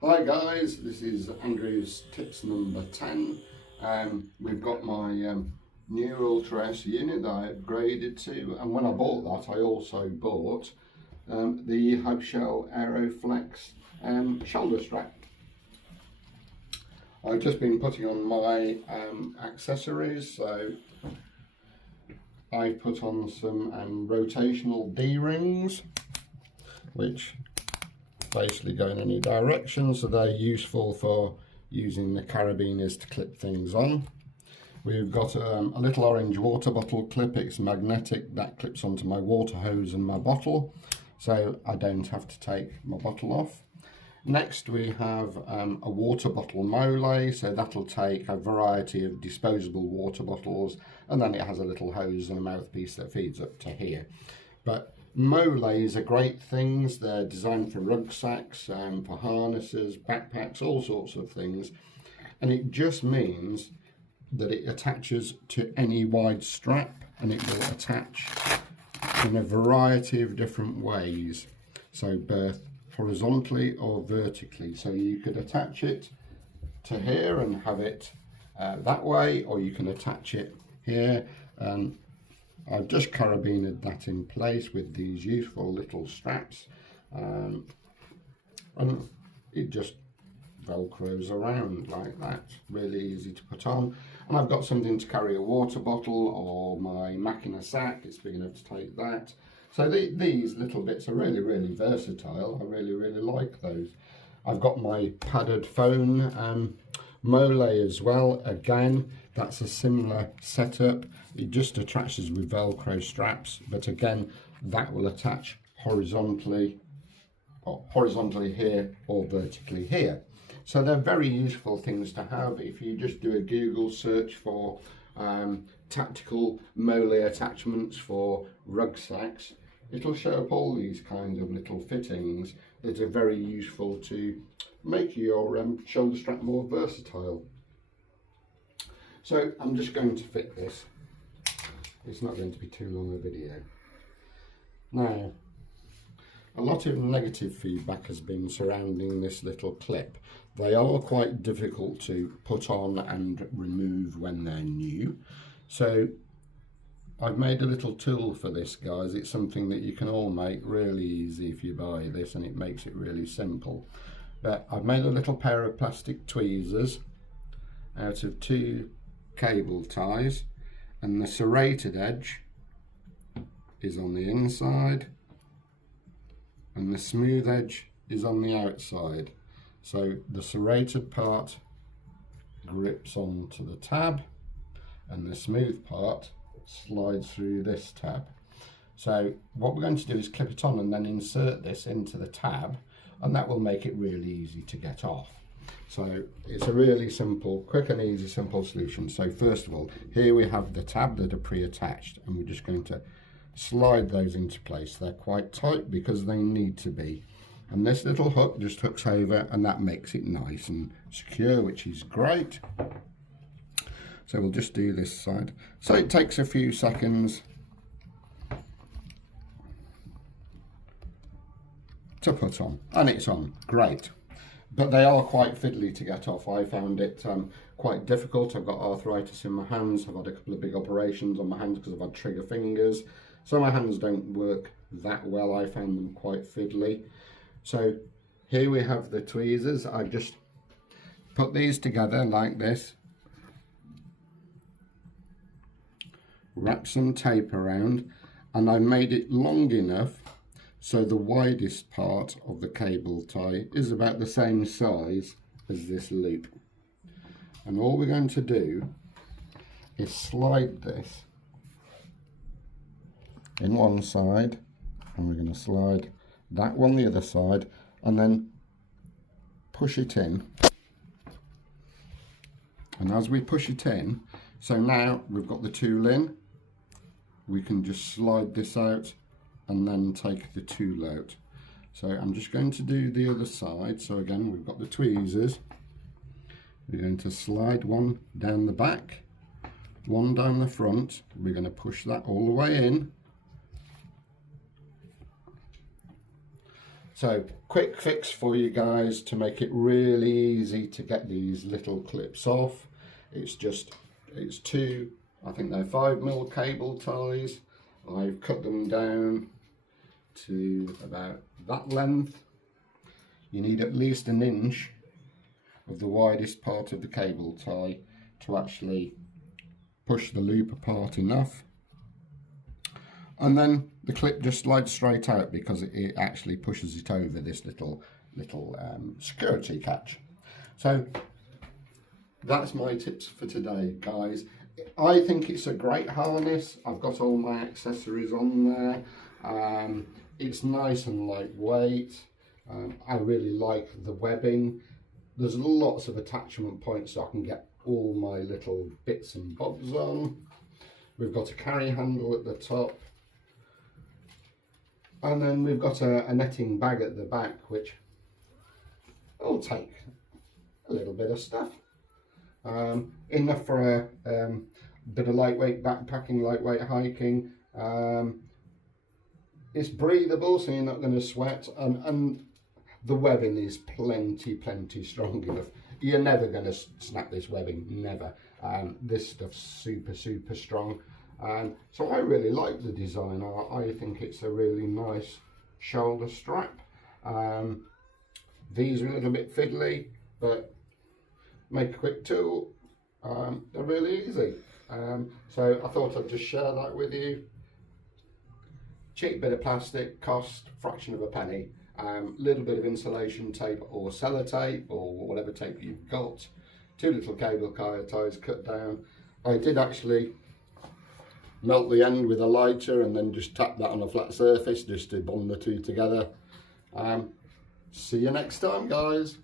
Hi guys, this is Andrew's tips number 10. We've got my new Ultra S unit that I upgraded to, and when I bought that I also bought the Hypershell Aeroflex shoulder strap. I've just been putting on my accessories, so I've put on some rotational D-rings, which basically go in any direction, so they're useful for using the carabiners to clip things on. We've got a little orange water bottle clip. It's magnetic, that clips onto my water hose and my bottle, so I don't have to take my bottle off. Next we have a water bottle mole, so that'll take a variety of disposable water bottles, and then it has a little hose and a mouthpiece that feeds up to here. But moles are great things. They're designed for rucksacks, for harnesses, backpacks, all sorts of things, and it just means that it attaches to any wide strap, and it will attach in a variety of different ways, so both horizontally or vertically. So you could attach it to here and have it that way, or you can attach it here. I've just carabined that in place with these useful little straps, and it just velcros around like that, really easy to put on. And I've got something to carry a water bottle or my Mac in a sack, it's big enough to take that. So these little bits are really versatile. I really like those. I've got my padded phone mole as well. Again, that's a similar setup. It just attaches with Velcro straps, but again, that will attach horizontally here or vertically here. So they're very useful things to have. If you just do a Google search for tactical mole attachments for rucksacks, it'll show up all these kinds of little fittings that are very useful to make your shoulder strap more versatile. So I'm just going to fit this. It's not going to be too long a video. Now, a lot of negative feedback has been surrounding this little clip. They are quite difficult to put on and remove when they're new. So I've made a little tool for this, guys. It's something that you can all make really easy if you buy this, and it makes it really simple. But I've made a little pair of plastic tweezers out of 2 cable ties, and the serrated edge is on the inside and the smooth edge is on the outside. So the serrated part grips onto the tab and the smooth part slides through this tab. So what we're going to do is clip it on and then insert this into the tab, and that will make it really easy to get off. So it's a really simple, quick and easy, simple solution. So first of all, here we have the tab that are pre-attached, and we're just going to slide those into place. They're quite tight because they need to be. And this little hook just hooks over, and that makes it nice and secure, which is great. So we'll just do this side. So it takes a few seconds to put on, and it's on, great. But they are quite fiddly to get off. I found it quite difficult. I've got arthritis in my hands. I've had a couple of big operations on my hands because I've had trigger fingers. So my hands don't work that well. I found them quite fiddly. So here we have the tweezers. I've just put these together like this. Wrap some tape around, and I made it long enough so the widest part of the cable tie is about the same size as this loop. And all we're going to do is slide this in one side, and we're going to slide that one the other side, and then push it in. And as we push it in, so now we've got the tool in, we can just slide this out and then take the tool out. So I'm just going to do the other side. So again, we've got the tweezers. We're going to slide one down the back, one down the front. We're going to push that all the way in. So quick fix for you guys to make it really easy to get these little clips off. It's two, I think they're 5mm cable ties. I've cut them down to about that length. You need at least an inch of the widest part of the cable tie to actually push the loop apart enough. And then the clip just slides straight out because it actually pushes it over this little security catch. So that's my tips for today, guys. I think it's a great harness. I've got all my accessories on there. It's nice and lightweight. I really like the webbing. There's lots of attachment points so I can get all my little bits and bobs on. We've got a carry handle at the top. And then we've got a netting bag at the back, which will take a little bit of stuff. Enough for a bit of lightweight backpacking, lightweight hiking. It's breathable, so you're not going to sweat, and the webbing is plenty strong enough. You're never going to snap this webbing, never. This stuff's super strong. So I really like the design. I think it's a really nice shoulder strap. These are a little bit fiddly, but make a quick tool. They're really easy. So I thought I'd just share that with you. Cheap bit of plastic, cost fraction of a penny. Little bit of insulation tape or sellotape or whatever tape you've got. Two little cable ties cut down. I did actually melt the end with a lighter and then just tap that on a flat surface just to bond the two together. See you next time, guys.